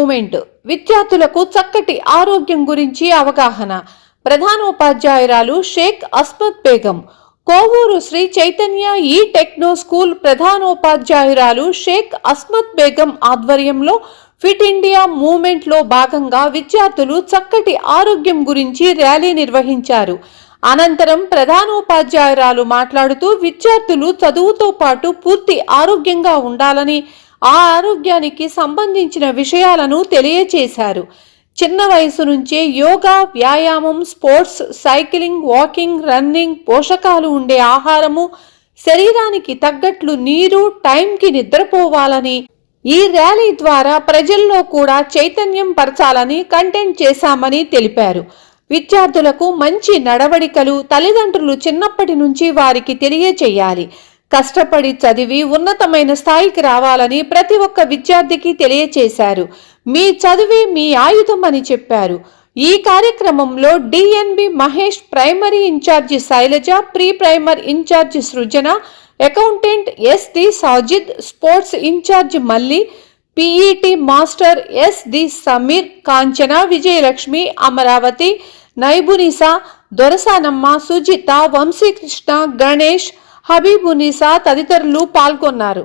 Moment విద్యార్థులకు చక్కటి ఆరోగ్యం గురించి అవగాహన. ప్రధానోపాధ్యాయురాలు షేక్ అస్మత్ బేగం. కోవూరు శ్రీ చైతన్య ఈ టెక్నో స్కూల్ ప్రధానోపాధ్యాయురాలు షేక్ అస్మత్ బేగం ఆధ్వర్యంలో ఫిట్ ఇండియా మూవ్మెంట్ లో భాగంగా విద్యార్థులు చక్కటి ఆరోగ్యం గురించి ర్యాలీ నిర్వహించారు. అనంతరం ప్రధానోపాధ్యాయురాలు మాట్లాడుతూ విద్యార్థులు చదువుతో పాటు పూర్తి ఆరోగ్యంగా ఉండాలని, ఆ ఆరోగ్యానికి సంబంధించిన విషయాలను తెలియచేశారు. చిన్న వయసు నుంచే యోగా, వ్యాయామం, స్పోర్ట్స్, సైక్లింగ్, వాకింగ్, రన్నింగ్, పోషకాలు ఉండే ఆహారము, శరీరానికి తగ్గట్లు నీరు, టైంకి నిద్రపోవాలని ఈ ర్యాలీ ద్వారా ప్రజల్లో కూడా చైతన్యం పరచాలని కంటెంట్ చేశామని తెలిపారు. విద్యార్థులకు మంచి నడవడికలు తల్లిదండ్రులు చిన్నప్పటి నుంచి వారికి తెలియచేయాలి. కష్టపడి చదివి ఉన్నతమైన స్థాయికి రావాలని ప్రతి ఒక్క విద్యార్థికి తెలియచేశారు. మీ చదివే మీ ఆయుధం అని చెప్పారు. ఈ కార్యక్రమంలో DNB Mahesh, primary incharge Shailaja, pre primary incharge Srujana, accountant SD Sajid, sports incharge Malli, PET master SD Sameer, Kanchana, Vijayalakshmi, Amaravathi, Naibunisa, Dorasanamma, Sujitha, Vamsikrishna, Ganesh, Habibunisa తదితరులు పాల్గొన్నారు.